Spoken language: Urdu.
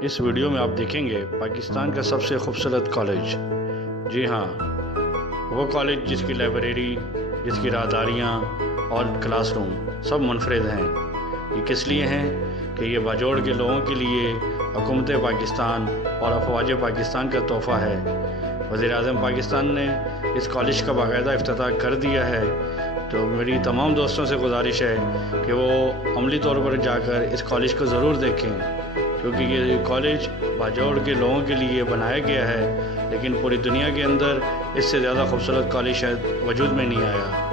اس ویڈیو میں آپ دیکھیں گے پاکستان کا سب سے خوبصورت کالج۔ جی ہاں، وہ کالج جس کی لائبریری، جس کی راہداریاں اور کلاس روم سب منفرد ہیں۔ یہ کس لیے ہیں کہ یہ باجوڑ کے لوگوں کے لیے حکومت پاکستان اور افواج پاکستان کا تحفہ ہے۔ وزیر اعظم پاکستان نے اس کالج کا باقاعدہ افتتاح کر دیا ہے، تو میری تمام دوستوں سے گزارش ہے کہ وہ عملی طور پر جا کر اس کالج کو ضرور دیکھیں، کیونکہ یہ کالج باجوڑ کے لوگوں کے لیے بنایا گیا ہے، لیکن پوری دنیا کے اندر اس سے زیادہ خوبصورت کالج شاید وجود میں نہیں آیا۔